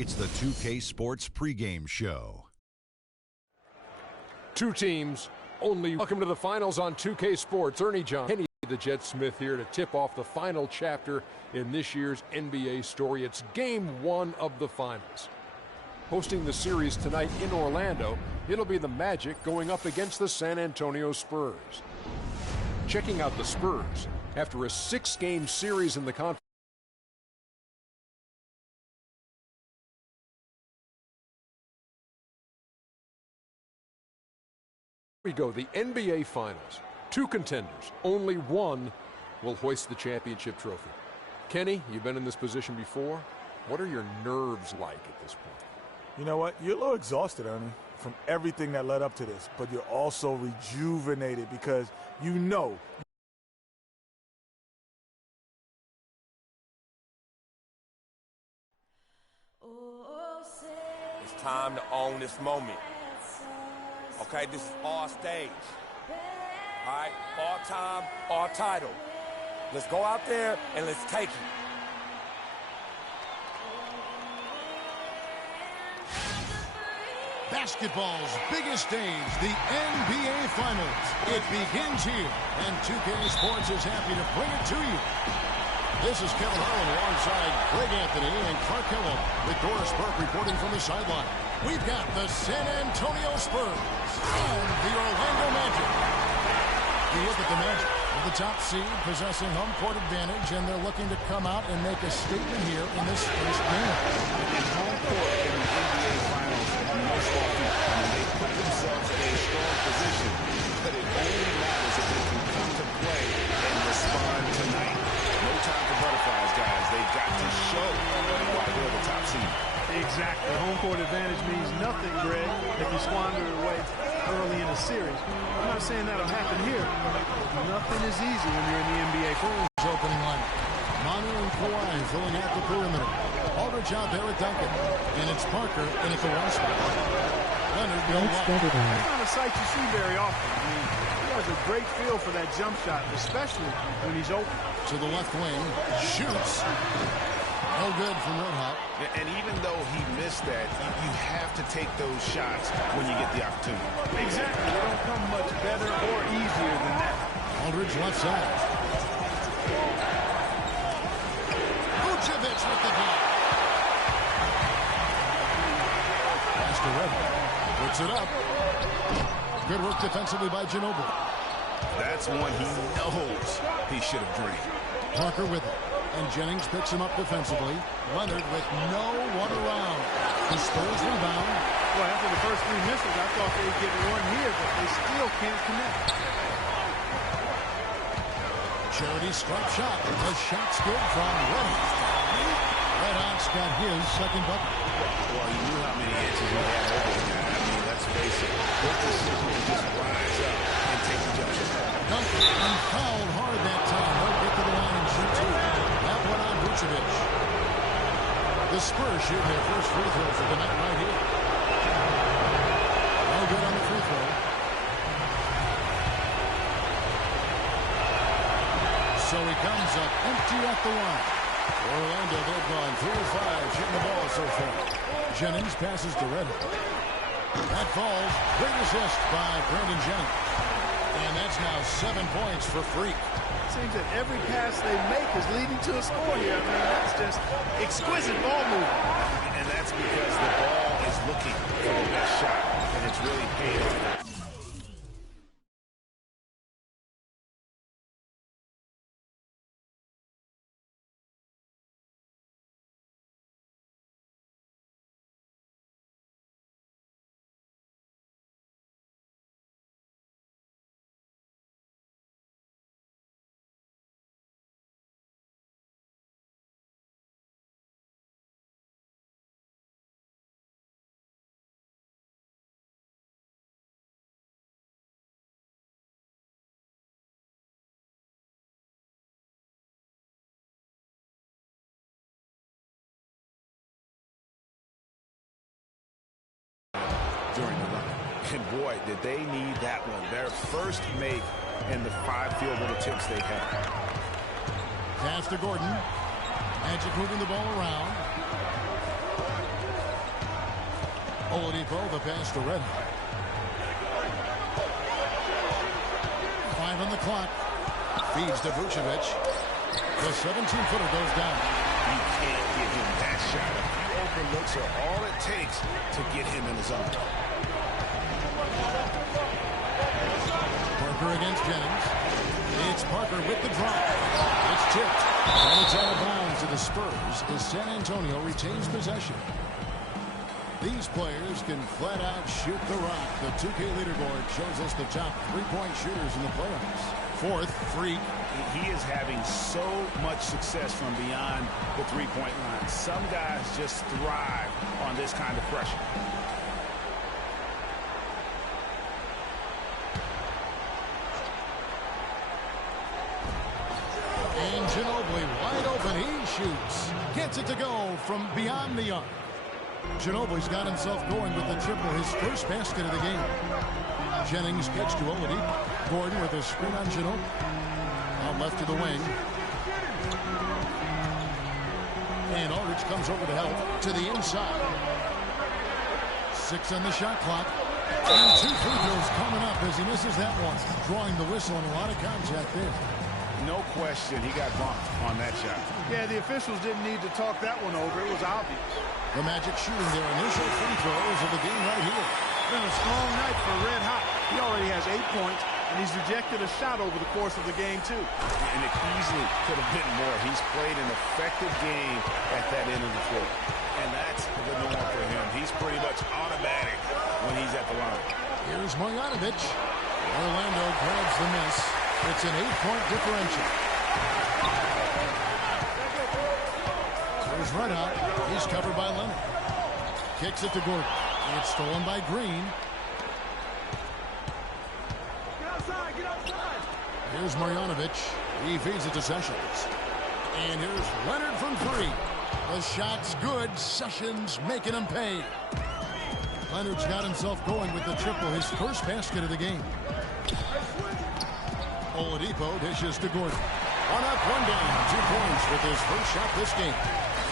It's the 2K Sports pregame show. Two teams, only. Welcome to the finals on 2K Sports. Ernie John, Kenny the Jet Smith here to tip off the final chapter in this year's NBA story. It's game one of the finals. Hosting the series tonight in Orlando, it'll be the Magic going up against the San Antonio Spurs. Checking out the Spurs, after a 6-game series in the conference. Here we go, the NBA Finals. Two contenders, only one will hoist the championship trophy. Kenny, you've been in this position before. What are your nerves like at this point? You know what? You're a little exhausted, Ernie, from everything that led up to this, but you're also rejuvenated because you know. It's time to own this moment. Okay, this is all stage. All right, all time, all title. Let's go out there and let's take it. Basketball's biggest stage, the NBA Finals. It begins here, and 2K Sports is happy to bring it to you. This is Kevin Harlan alongside Greg Anthony and Clark Kellogg with Doris Burke reporting from the sideline. We've got the San Antonio Spurs and the Orlando Magic. You look at the Magic, with the top seed possessing home court advantage, and they're looking to come out and make a statement here in this first game. And home court in the NBA Finals most often, they put themselves in a strong position, but it only matters if they can come to play and respond tonight. No time for butterflies, guys. They've got to show why they're the top seed. Exactly. Home court advantage means nothing, Greg, if you squander it away early in a series. I'm not saying that'll happen here. Nothing is easy when you're in the NBA Finals. Opening line. Manu and Kawhi filling out the perimeter. Aldridge out there at Duncan. And it's Parker in at the one spot. Leonard goes wide. That's not a sight you see very often. I mean, he has a great feel for that jump shot, especially when he's open. To the left wing. Shoots. No good from Roadhop. And even though he missed that, you have to take those shots when you get the opportunity. Exactly. They don't come much better or easier than that. Aldridge left side. Vucevic with the block. Pass to Redmond. Puts it up. Good work defensively by Ginobili. That's one he knows he should have drained. Parker with it. And Jennings picks him up defensively. Leonard with no one around. The Spurs rebound. Well, after the first 3 misses, I thought they'd get one here, but they still can't connect. Charity stripe shot. The shot's good from Redmond. Red Hot's got his second bucket. Well, you knew how many answers he had over the guy. I mean, let's face it. His decision to just rise up and take the jump shot. Duncan, he fouled hard that time. They'll get to the line and shoot two. That one on Vucevic. The Spurs shoot their first free throw for the night right here. No good on the free throw. So he comes up empty at the line. Orlando, they've gone 3 of 5 shooting the ball so far. Jennings passes to Redmond. That falls. Great assist by Brandon Jennings. And that's now 7 points for Freak. It seems that every pass they make is leading to a score here. I mean, that's just exquisite ball movement. And that's because the ball is looking for the best shot, and it's really paid off. During the run. And boy, did they need that one. Their first make in the 5 field goal attempts they've had. Pass to Gordon. Magic moving the ball around. Oladipo, the pass to Red. 5 on the clock. Feeds to Vucevic. The 17-footer goes down. You can't give him that shot. A few open looks are all it takes to get him in the zone. Parker against Jennings. It's Parker with the drop. It's tipped. And it's out of bounds to the Spurs as San Antonio retains possession. These players can flat out shoot the rock. The 2K leaderboard shows us the top three-point shooters in the playoffs. Fourth, Freak. He is having so much success from beyond the three-point line. Some guys just thrive on this kind of pressure. And Ginobili wide open. He shoots. Gets it to go from beyond the arc. Ginobili's got himself going with the triple, his first basket of the game. Jennings gets to Oladipo. Gordon with a screen on Ginobili. Out left to the wing. And Aldridge comes over to help to the inside. 6 on the shot clock. And 2 free throws coming up as he misses that one. Drawing the whistle and a lot of contact there. No question, he got bumped on that shot. Yeah, the officials didn't need to talk that one over. It was obvious. The Magic shooting their initial free throws of the game right here. It's been a strong night for Red Hot. He already has 8 points, and he's rejected a shot over the course of the game, too. And it easily could have been more. He's played an effective game at that end of the floor. And that's the norm for him. He's pretty much automatic when he's at the line. Here's Marjanovic. Orlando grabs the miss. It's an 8-point differential. Here's Red Hot. He's covered by Leonard. Kicks it to Gordon. It's stolen by Green. Here's Marjanovic. He feeds it to Sessions. And here's Leonard from 3. The shot's good. Sessions making him pay. Leonard's got himself going with the triple, his first basket of the game. Oladipo dishes to Gordon. 1 up, 1 down. 2 points with his first shot this game.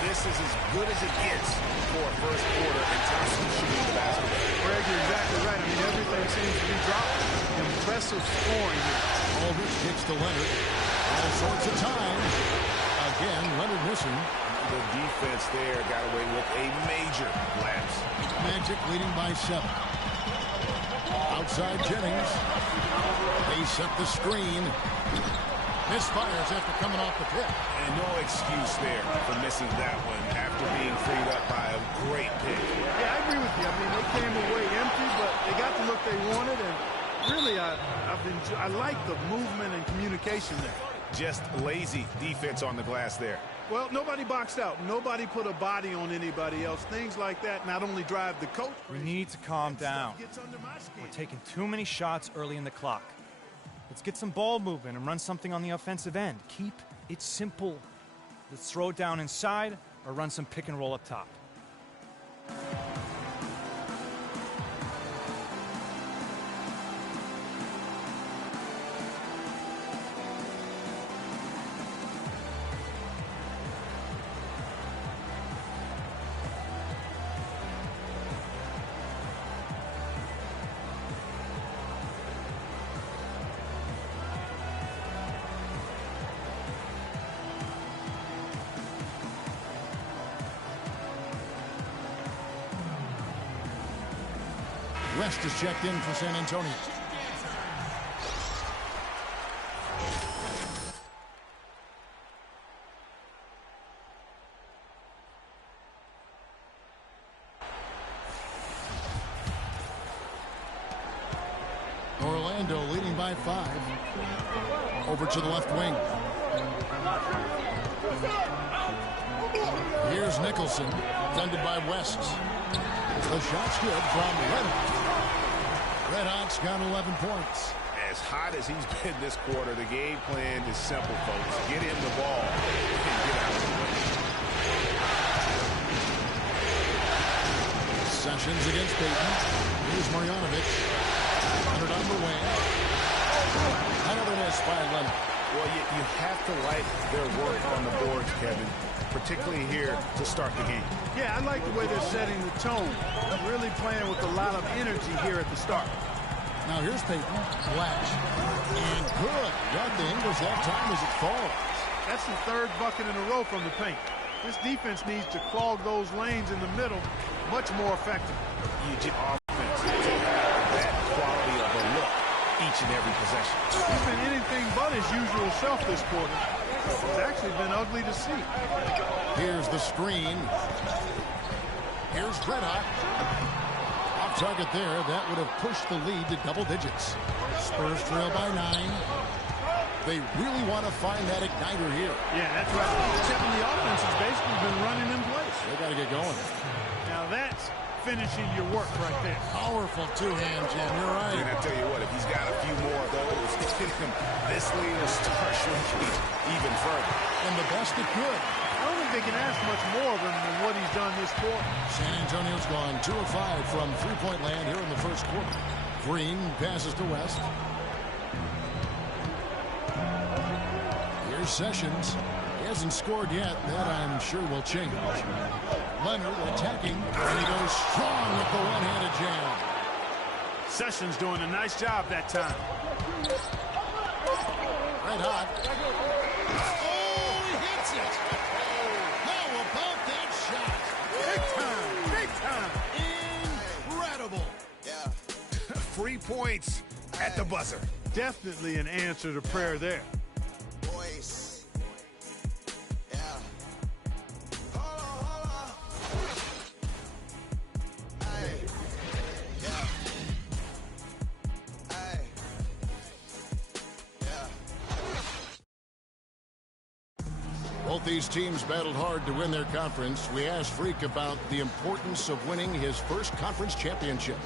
This is as good as it gets for a first quarter in terms of shooting the basketball. Greg, you're exactly right. I mean, everything seems to be dropping. Impressive scoring here. Aldridge kicks to Leonard. All sorts of time. Again, Leonard missing. The defense there got away with a major lapse. Magic leading by 7. Outside Jennings. They set the screen. Misfires after coming off the pick. And no excuse there for missing that one after being freed up by a great pick. Yeah, I agree with you. I mean, they came away empty, but they got the look they wanted, and really, I like the movement and communication there. Just lazy defense on the glass there. Well, nobody boxed out. Nobody put a body on anybody else. Things like that not only drive the coach. We need to calm down. We're taking too many shots early in the clock. Let's get some ball movement and run something on the offensive end. Keep it simple. Let's throw it down inside or run some pick and roll up top. West is checked in for San Antonio. Orlando leading by 5. Over to the left wing. Here's Nicholson, defended by West. The shot's good from Red Hot. Red Hot's got 11 points. As hot as he's been this quarter, the game plan is simple, folks. Get him the ball and get out of the way. Sessions against Payton. Here's Marjanovic. Leonard on the wing. Another miss by Leonard. Well, you have to like their work on the boards, Kevin. particularly here to start the game. Yeah, I like the way they're setting the tone. Really playing with a lot of energy here at the start. Now here's Peyton. Flash. And good. Got the English that time as it falls. That's the third bucket in a row from the paint. This defense needs to clog those lanes in the middle much more effectively. Offense to have that quality of a look each and every possession. He's been anything but his usual self this quarter. It's actually been ugly to see. Here's the screen. Here's Redhawk. Off target there. That would have pushed the lead to double digits. Spurs trail by 9. They really want to find that igniter here. Yeah, that's right. Except the offense has basically been running in place. They got to get going. Now that's finishing your work right there. Powerful two-hand jam. You're right. And I tell you what, if he's got a few more of those, this lead will start shrinking even further. And the best it could. I don't think they can ask much more of him than what he's done this quarter. San Antonio's gone 2 of 5 from three-point land here in the first quarter. Green passes to West. Here's Sessions. He hasn't scored yet. That, I'm sure, will change. Leonard attacking, and he goes strong with the one-handed jam. Sessions doing a nice job that time. Red hot. Oh, he hits it. How about that shot? Big time. Incredible. Yeah. 3 points at the buzzer. Definitely an answer to prayer there. Boys. Yeah. Hold on. Hey. Yeah. Hey. Yeah. Both these teams battled hard to win their conference. We asked Freak about the importance of winning his first conference championship.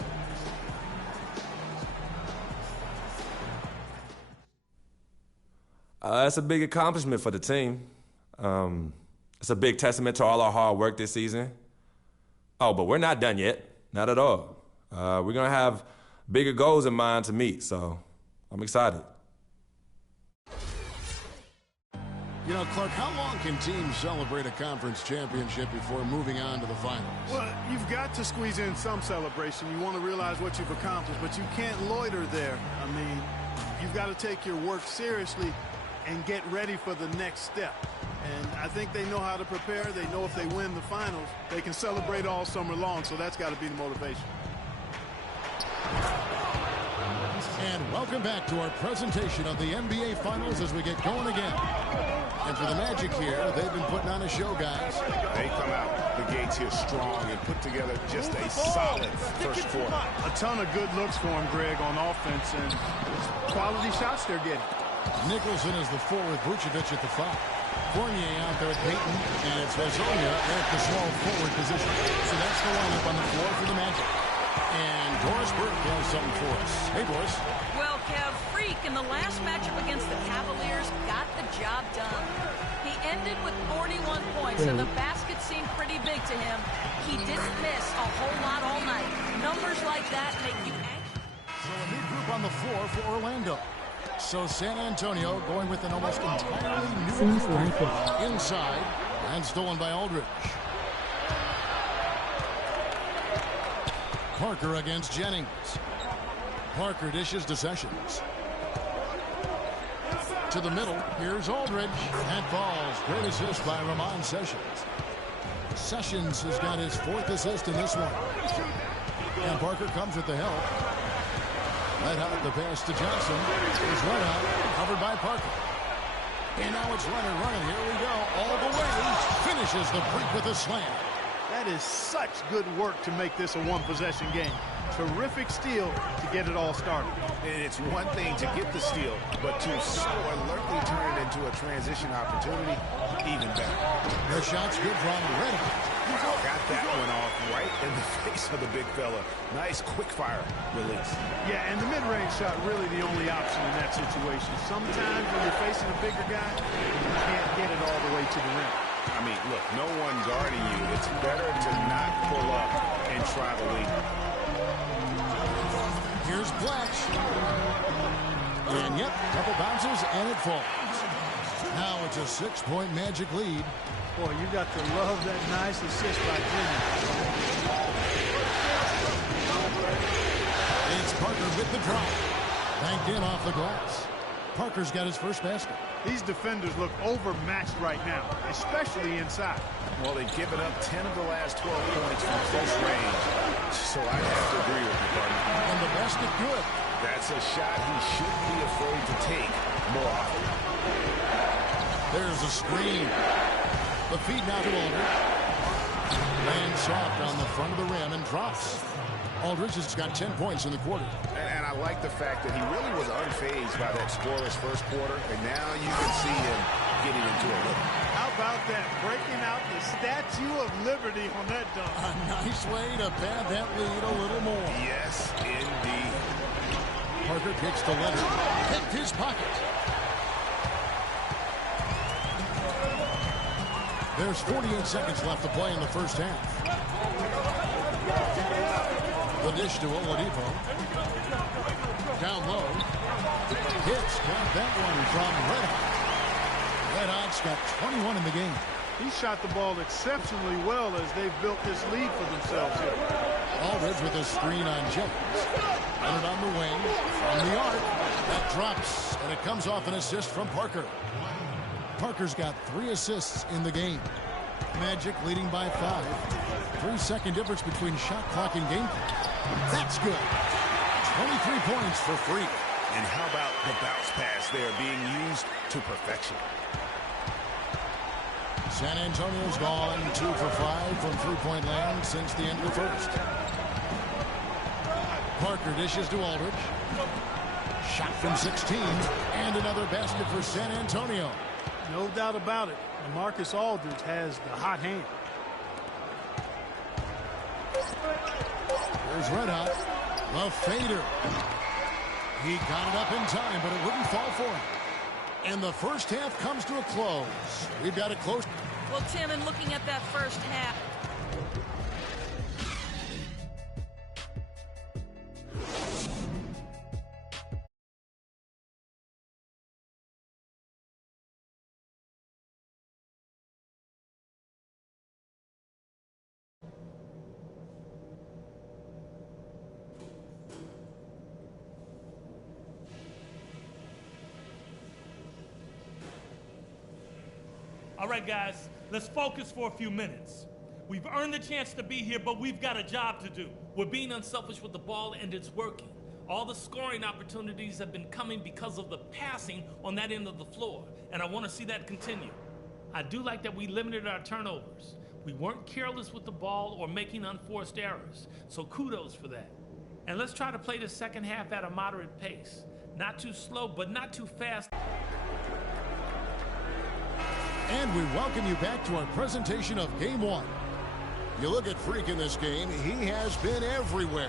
It's a big accomplishment for the team. It's a big testament to all our hard work this season. Oh, but we're not done yet. Not at all. We're going to have bigger goals in mind to meet, so I'm excited. You know, Clark, how long can teams celebrate a conference championship before moving on to the finals? Well, you've got to squeeze in some celebration. You want to realize what you've accomplished, but you can't loiter there. I mean, you've got to take your work seriously and get ready for the next step. And I think they know how to prepare. They know if they win the finals, they can celebrate all summer long, so that's got to be the motivation. And welcome back to our presentation of the NBA Finals as we get going again. And for the Magic here, they've been putting on a show, guys. They come out the gates here strong and put together just a solid first quarter. A ton of good looks for him, Greg, on offense, and quality shots they're getting. Nicholson is the forward, Vucevic at the 5. Fournier out there at Peyton, and it's Vazonia at the small forward position. So that's the lineup on the floor for the Magic. And Doris Burke has something for us. Hey, Doris. Well, Kev, Freak in the last matchup against the Cavaliers got the job done. He ended with 41 points, and the basket seemed pretty big to him. He didn't miss a whole lot all night. Numbers like that make you anxious. So a new group on the floor for Orlando. So San Antonio going with an almost entirely new group inside, and stolen by Aldridge. Parker against Jennings. Parker dishes to Sessions. To the middle, here's Aldridge. That falls. Great assist by Ramon Sessions. Sessions has got his 4th assist in this one. And Parker comes with the help. Let out the pass to Johnson. Here's Leonard, covered by Parker. And now it's Leonard running. Here we go. All the way. Finishes the break with a slam. That is such good work to make this a one-possession game. Terrific steal to get it all started. And it's one thing to get the steal, but to so alertly turn it into a transition opportunity, even better. The shot's good from Redhawk. Got that one off right in the face of the big fella. Nice quick-fire release. Yeah, and the mid-range shot really the only option in that situation. Sometimes when you're facing a bigger guy, you can't get it all the way to the rim. I mean, look, no one guarding you. It's better to not pull up and try the lead. Here's Blatch. And yep, couple bounces and it falls. Now it's a 6-point Magic lead. Boy, you got to love that nice assist by Jimmy. It's Parker with the drop. Banked in off the glass. Parker's got his first basket. These defenders look overmatched right now, especially inside. Well, they've given up 10 of the last 12 points from close range. So I have to agree with you, partner. And the basket good. That's a shot he shouldn't be afraid to take more often. There's a screen. The feed now to Aldridge. Lands soft on the front of the rim and drops. Aldridge has got 10 points in the quarter. And I like the fact that he really was unfazed by that scoreless first quarter, and now you can see him getting into a rhythm. How about that? Breaking out the Statue of Liberty on that dunk. A nice way to pad that lead a little more. Yes, indeed. Parker kicks to Leonard. Picked his pocket. There's 48 seconds left to play in the first half. The dish to Oladipo. Down low. Hits. Got that one from Red Hot. Red Hot's got 21 in the game. He shot the ball exceptionally well as they've built this lead for themselves here. Aldridge with a screen on Jennings. Leonard on the wing. From the arc. That drops. And it comes off an assist from Parker. Parker's got 3 assists in the game. Magic leading by 5. 3-second difference between shot clock and game clock. That's good. 23 points for free. And how about the bounce pass there being used to perfection? San Antonio's gone 2 for 5 from three-point land since the end of the first. Parker dishes to Aldridge. Shot from 16. And another basket for San Antonio. No doubt about it. Marcus Aldridge has the hot hand. There's Red Hot. The fader. He got it up in time, but it wouldn't fall for him. And the first half comes to a close. We've got a close. Well, Tim, in looking at that first half, All right, guys, let's focus for a few minutes. We've earned the chance to be here, but we've got a job to do. We're being unselfish with the ball, and it's working. All the scoring opportunities have been coming because of the passing on that end of the floor, and I want to see that continue. I do like that we limited our turnovers. We weren't careless with the ball or making unforced errors, so kudos for that. And let's try to play the second half at a moderate pace. Not too slow, but not too fast. And we welcome you back to our presentation of Game 1. You look at Freak in this game, he has been everywhere.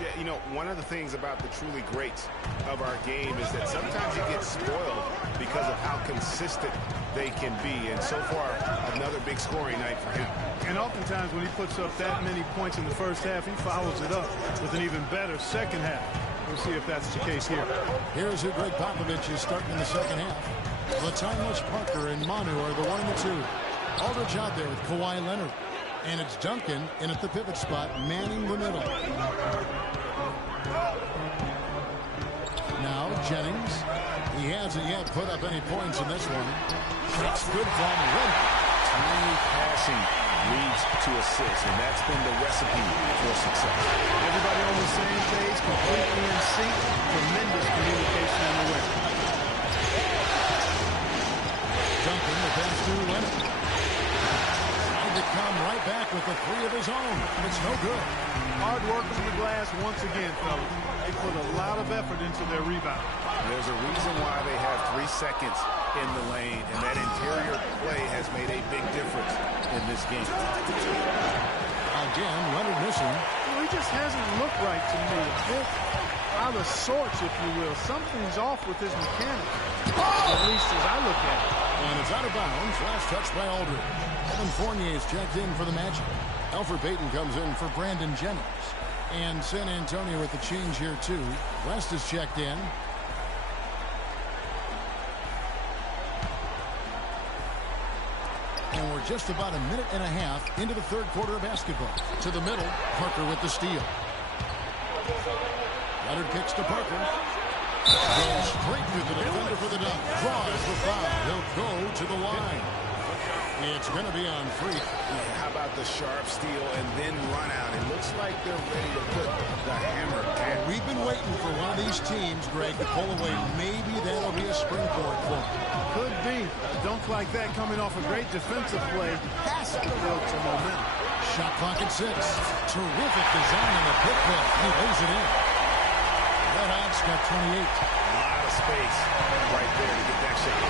Yeah, you know, one of the things about the truly greats of our game is that sometimes you get spoiled because of how consistent they can be. And so far, another big scoring night for him. And oftentimes when he puts up that many points in the first half, he follows it up with an even better second half. We'll see if that's the case here. Here's who Greg Popovich is starting in the second half. The timeless Parker and Manu are the 1 and the 2. Aldridge out there with Kawhi Leonard. And it's Duncan in at the pivot spot, manning the middle. Now Jennings. He hasn't yet put up any points in this one. Shots good from Red. Tiny passing leads to assists, and that's been the recipe for success. Everybody on the same page, completely in sync. Tremendous communication on the way. Duncan, the pass to Leonard. Trying to come right back with the 3 of his own. It's no good. Hard work on the glass once again, fellas. They put a lot of effort into their rebound. There's a reason why they have 3 seconds in the lane, and that interior play has made a big difference in this game. Again, Leonard missing. Well, he just hasn't looked right to me. A bit out of sorts, if you will. Something's off with his mechanics, at least as I look at it. And it's out of bounds. Last touch by Aldridge. Evan Fournier is checked in for the Magic. Alfred Payton comes in for Brandon Jennings. And San Antonio with the change here, too. West is checked in. And we're just about a minute and a half into the third quarter of basketball. To the middle, Parker with the steal. Leonard kicks to Parker. Goes straight to the defender for the dunk. Draws the foul. He'll go to the line. It's going to be on free. Yeah, how about the sharp steal and then run out? It looks like they're ready to put the hammer down. We've been waiting for one of these teams, Greg, to pull away. Maybe that'll be a springboard for them. Could be. A dunk like that coming off a great defensive play has to build some momentum. Shot clock at 6. Terrific design in the pick play. He lays it in. Red Hawks got 28. A lot of space right there to get that shot.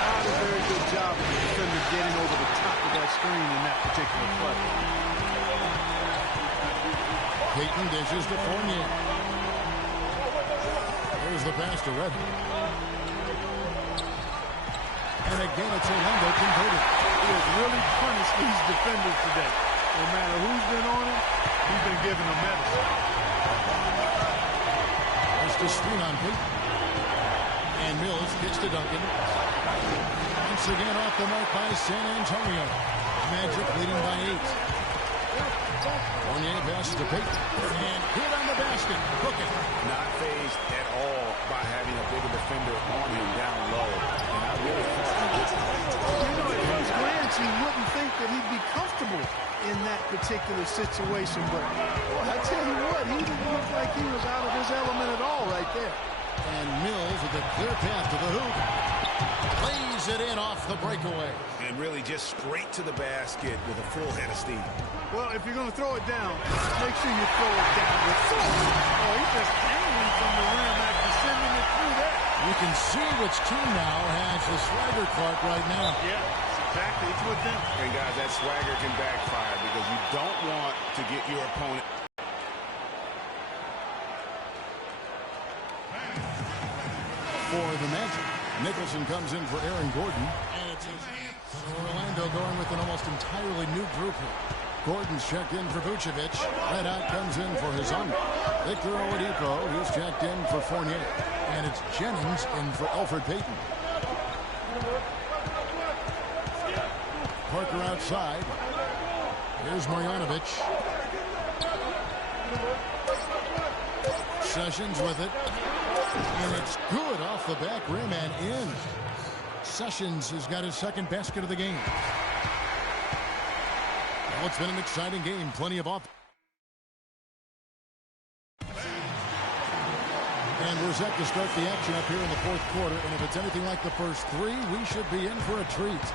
Not a very good job of the defender getting over the top of that screen in that particular play. Payton dishes to Fournier. There's the pass to Red. And again, it's Orlando converted. He has really punished these defenders today. No matter who's been on him, he's been giving them medicine. There's the screen on Payton. And Mills kicks to Duncan. Once again off the mark by San Antonio. Magic leading by 8. Fournier passes to Payton. And good on the basket. Booking. Not phased at all by having a bigger defender on him down low. And I really thought he was. You know, at first glance, you wouldn't think that he'd be comfortable in that particular situation. But boy, I tell you what, he didn't look like he was out of his element at all right there. And Mills with a clear path to the hoop. Lays it in off the breakaway. And really just straight to the basket with a full head of steam. Well, if you're going to throw it down, make sure you throw it down with force. Oh, he's just hanging from the rim after sending it through there. You can see which team now has the swagger cart right now. Yeah, exactly. It's with them. And guys, that swagger can backfire because you don't want to get your opponent. For the Magic, Nicholson comes in for Aaron Gordon. And it's Orlando going with an almost entirely new group here. Gordon's checked in for Vucevic. Red Hot comes in for his own. Victor Oladipo, he's checked in for Fournier. And it's Jennings in for Elfrid Payton. Parker outside. Here's Marjanovic. Sessions with it. And it's good off the back rim and in. Sessions has got his second basket of the game. Well, it's been an exciting game. Plenty of offense. And we're set to start the action up here in the fourth quarter. And if it's anything like the first 3, we should be in for a treat.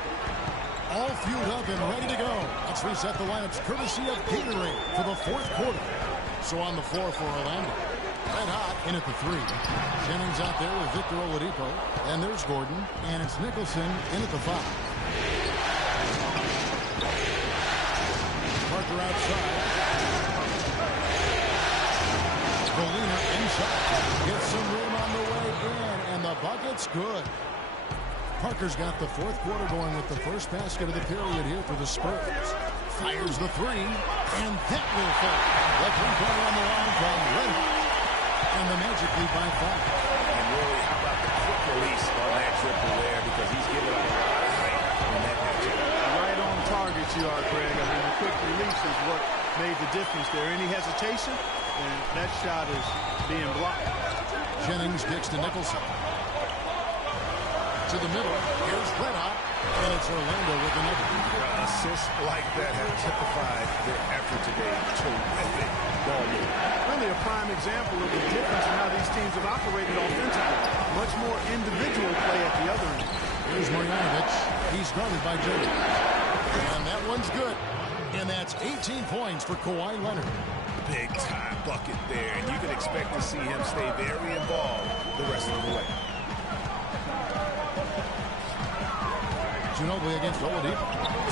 All fueled up and ready to go. Let's reset the lineups courtesy of Gatorade for the fourth quarter. So on the floor for Orlando. Red Hot in at the 3. Jennings out there with Victor Oladipo. And there's Gordon. And it's Nicholson in at the 5. Parker outside. Golina inside. Gets some room on the way in. And the bucket's good. Parker's got the fourth quarter going with the first basket of the period here for the Spurs. Fires the 3. And that will fall. The 3-pointer on the line from Red Hot. And the Magic lead by 5. And really, how about the quick release on that triple there? Because he's giving up a lot of height in that matchup. Right on target you are, Greg. I mean, the quick release is what made the difference there. Any hesitation, and that shot is being blocked. Jennings kicks to Nicholson. To the middle. Here's Red Hot. And it's Orlando with another. Assists like that have typified their effort today. Terrific ball game. Really a prime example of the difference in how these teams have operated offensively. Much more individual play at the other end. Here's Marjanovic. He's guarded by Jennings. And that one's good. And that's 18 points for Kawhi Leonard. Big time bucket there. And you can expect to see him stay very involved the rest of the way. Ginobili against Oladipo.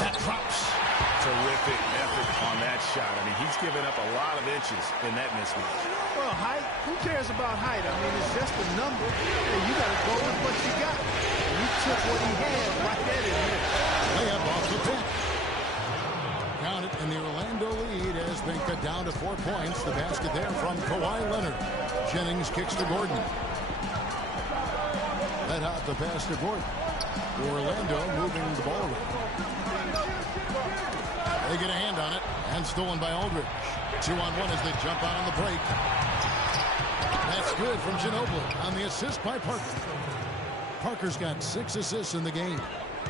That drops. Terrific effort on that shot. I mean, he's given up a lot of inches in that mismatch. Well, height, who cares about height? I mean, it's just a number. Hey, you got to go with what you got. And you took what he had right there in there. Layup off the pick. Count it, and the Orlando lead has been cut down to 4 points. The basket there from Kawhi Leonard. Jennings kicks to Gordon. Let out the pass to Gordon. Orlando moving the ball around. Rebound stolen by Aldridge. 2-on-1 as they jump out on the break. That's good from Ginobili on the assist by Parker. Parker's got 6 assists in the game.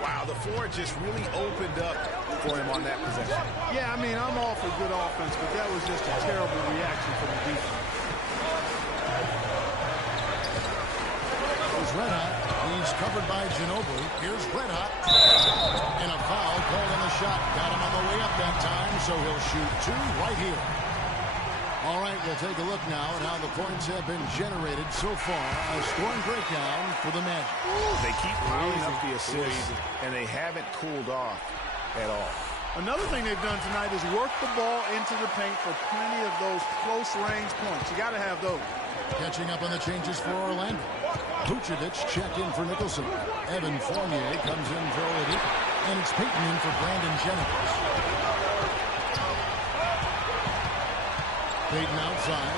Wow, the floor just really opened up for him on that possession. Yeah, I mean, I'm all for good offense, but that was just a terrible reaction from the defense. Here's Red Hot. He's covered by Ginobili. Here's Red Hot. And a foul called on the shot. Got him on the way up that time, so he'll shoot 2 right here. All right, we'll take a look now at how the points have been generated so far. A scoring breakdown for the Magic. They keep piling up the assists, and they haven't cooled off at all. Another thing they've done tonight is work the ball into the paint for plenty of those close-range points. You got to have those. Catching up on the changes for Orlando. Vucevic checked in for Nicholson. Evan Fournier comes in for Oladipo. And it's Peyton in for Brandon Jennings. Peyton outside.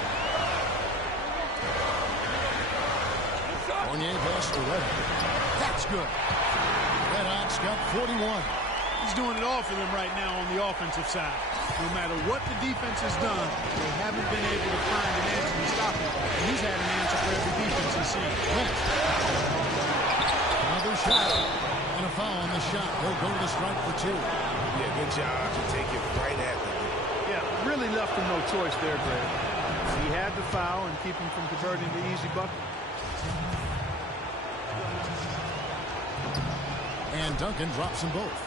Fournier pass to Red Hot. That's good. Red Hot's got 41. He's doing it all for them right now on the offensive side. No matter what the defense has done, they haven't been able to find an answer to stop him. And he's had an answer for every defense he's seen. Another shot. And a foul on the shot. He'll go to the strike for 2. Yeah, good job to take it right at them. Yeah, really left him no choice there, Greg. He had the foul and keep him from converting the easy bucket. And Duncan drops them both.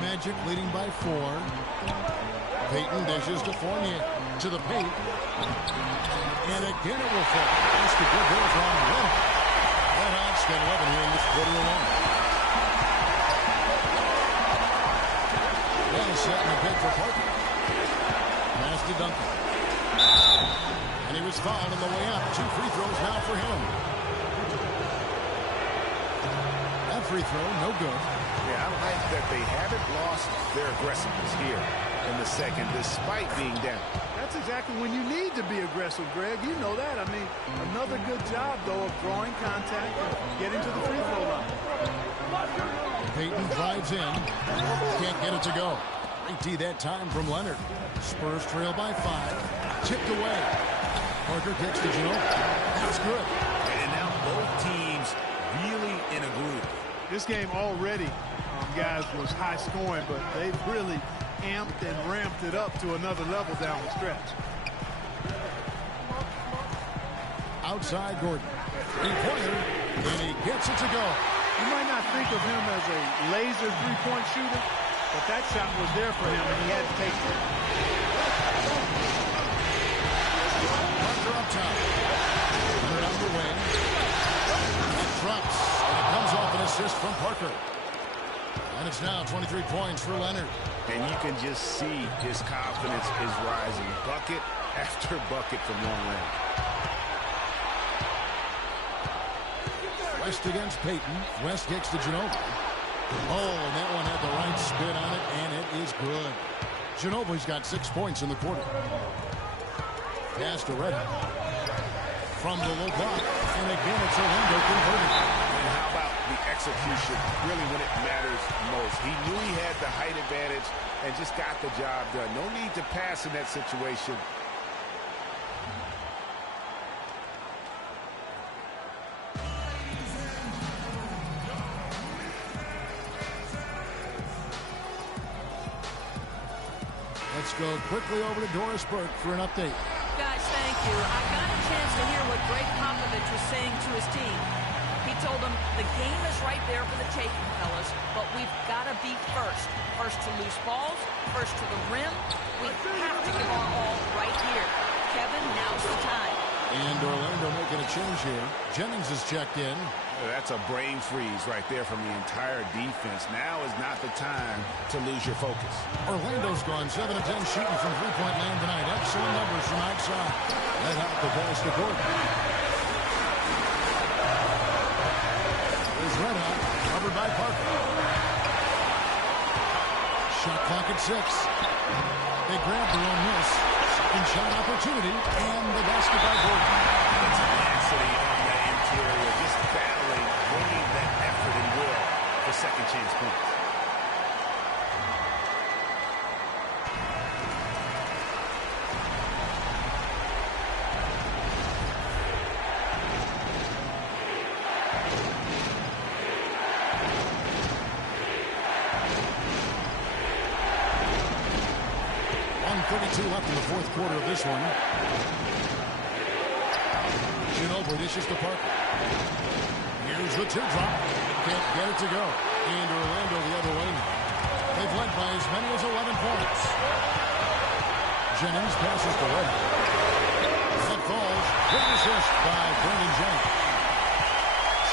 Magic leading by 4. Peyton dishes to Fournier. To the paint. And again it will fall. That's the good goal from Red Hot. Red Hot's got 11 here in this quarter alone. Well set in the pick for Parker. Pass to Duncan. And he was fouled on the way up. 2 free throws now for him. That free throw, no good. Yeah, I like that they haven't lost their aggressiveness here in the second, despite being down. That's exactly when you need to be aggressive, Greg. You know that. I mean, another good job, though, of drawing contact and getting to the free throw line. Peyton drives in. Can't get it to go. Great D that time from Leonard. Spurs trail by 5. Tipped away. Parker kicks to Ginobili. That's good. And now both teams really in a groove. This game already, guys, was high scoring, but they've really amped and ramped it up to another level down the stretch. Outside Gordon. Three-pointer, and he gets it to go. You might not think of him as a laser three-point shooter, but that shot was there for him, and he had to take it. Parker up top. Leonard on the wing. It drops, and it comes off an assist from Parker. And it's now 23 points for Leonard. And you can just see his confidence is rising. Bucket after bucket from long range. West against Peyton. West kicks to Ginobili. Oh, and that one had the right spin on it, and it is good. Ginobili's got 6 points in the quarter. Pass to Red Hot. From the low block. And again, it's Orlando converted. And how about the execution, really when it matters most? He knew he had the height advantage and just got the job done. No need to pass in that situation. Let's go quickly over to Doris Burke for an update. Guys, thank you. I got a chance to hear what Greg Popovich was saying to his team. He told them the game is right there for the taking, fellas, but we've got to be first. First to loose balls, first to the rim. We have to give our all right here. Kevin, now's the time. And Orlando making a change here. Jennings is checked in. That's a brain freeze right there from the entire defense. Now is not the time to lose your focus. Orlando's gone 7 of 10 shooting from three-point land tonight. Excellent numbers from outside. That helped the pass to Gordon. There's Red Hot, covered by Parker. Shot clock at 6. They grab their own miss. Second shot opportunity, and the basket by Gordon. Tenacity on the interior, just battling, bringing that effort and will for second chance points. 2:32 left in the fourth quarter of this one. Ginobili dishes to Parker. Here's the teardrop. Can't get it to go. And Orlando the other way. They've led by as many as 11 points. Jennings passes to Ray. That falls. Great assist by Brandon Jennings.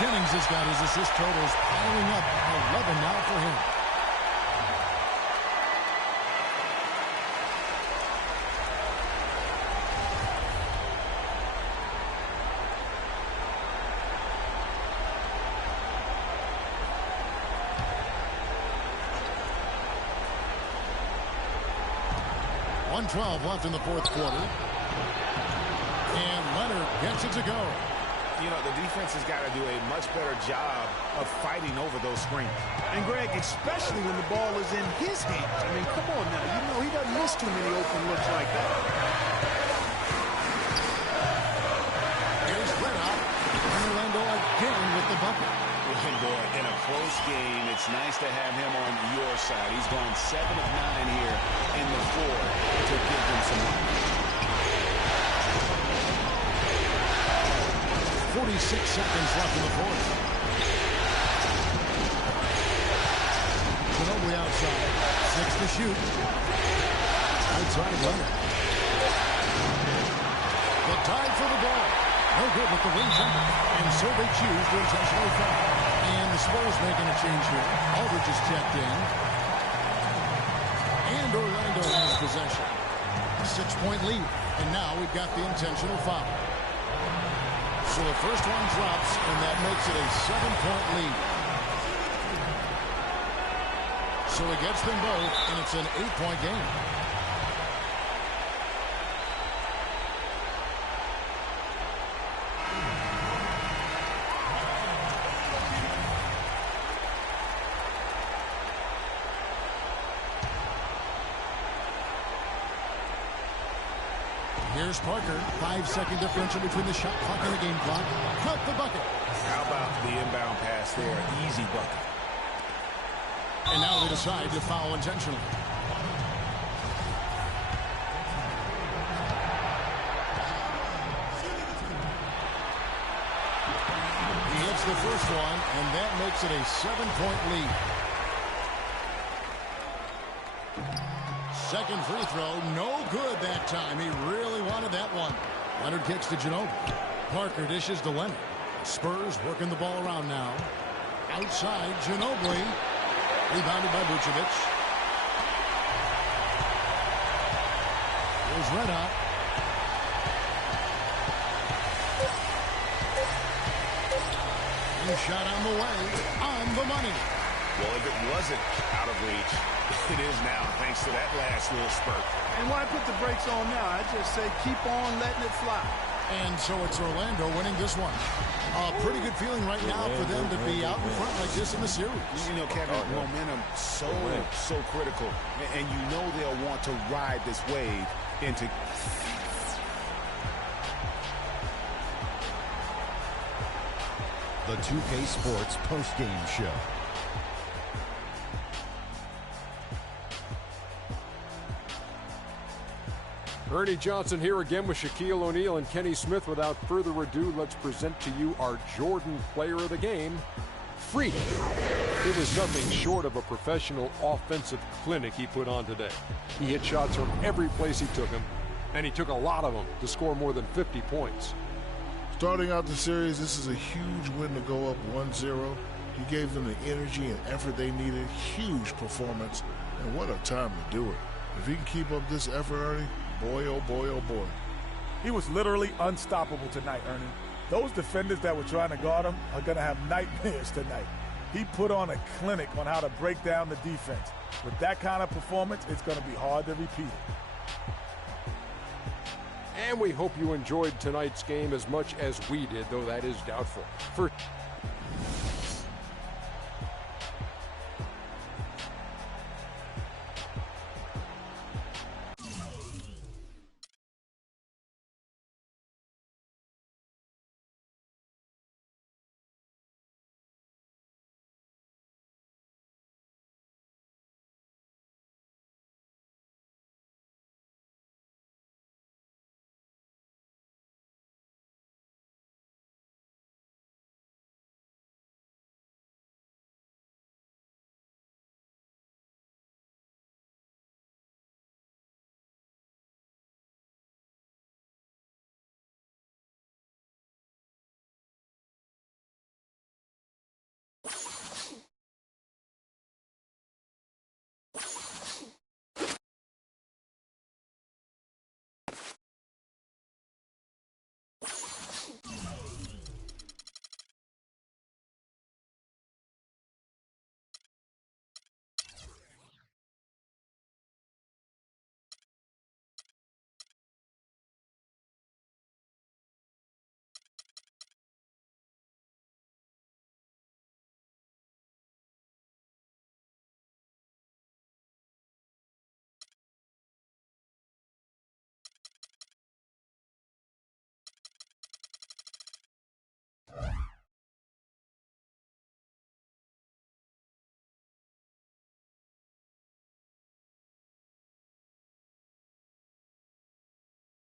Jennings has got his assist totals piling up. 11 now for him. .12 left in the fourth quarter. And Leonard gets it to go. You know, the defense has got to do a much better job of fighting over those screens. And, Greg, especially when the ball is in his hands. I mean, come on now. You know he doesn't miss too many open looks like that. Here's Reda. Orlando again with the bucket. And boy, in a close game, it's nice to have him on your side. He's gone 7 of 9 here in the fourth to give them some life. 46 seconds left in the fourth. Ginobili outside. 6 to shoot. Outside Leonard. The tie for the ball. No good with the wing jumper. And so they choose to intentionally foul. And the Spurs making a change here. Aldridge is checked in. And Orlando has possession. A 6-point lead. And now we've got the intentional foul. So the first one drops, and that makes it a 7-point lead. So it gets them both, and it's an 8-point game. Here's Parker. 5-second differential between the shot clock and the game clock. Count the bucket. How about the inbound pass there? Easy bucket. And now they decide to foul intentionally. He hits the first one, and that makes it a 7-point lead. Second free throw, no good that time. He really wanted that one. Leonard kicks to Ginobili. Parker dishes to Leonard. Spurs working the ball around now. Outside, Ginobili. Rebounded by Vucevic. Here's Reda. And shot on the way. On the money. Well, if it wasn't out of reach, it is now, thanks to that last little spurt. And why put the brakes on now? I just say keep on letting it fly. And so it's Orlando winning this one. A pretty good feeling right now for them to be out in front like this in the series. You know, Kevin, momentum so critical. And you know they'll want to ride this wave into... The 2K Sports postgame show. Ernie Johnson here again with Shaquille O'Neal and Kenny Smith. Without further ado, let's present to you our Jordan Player of the Game, Freak. It was nothing short of a professional offensive clinic he put on today. He hit shots from every place he took them, and he took a lot of them to score more than 50 points. Starting out the series, this is a huge win to go up 1-0. He gave them the energy and effort they needed. Huge performance, and what a time to do it. If he can keep up this effort, Ernie, boy, oh boy, oh boy. He was literally unstoppable tonight, Ernie. Those defenders that were trying to guard him are going to have nightmares tonight. He put on a clinic on how to break down the defense. With that kind of performance, it's going to be hard to repeat it. And we hope you enjoyed tonight's game as much as we did, though that is doubtful. For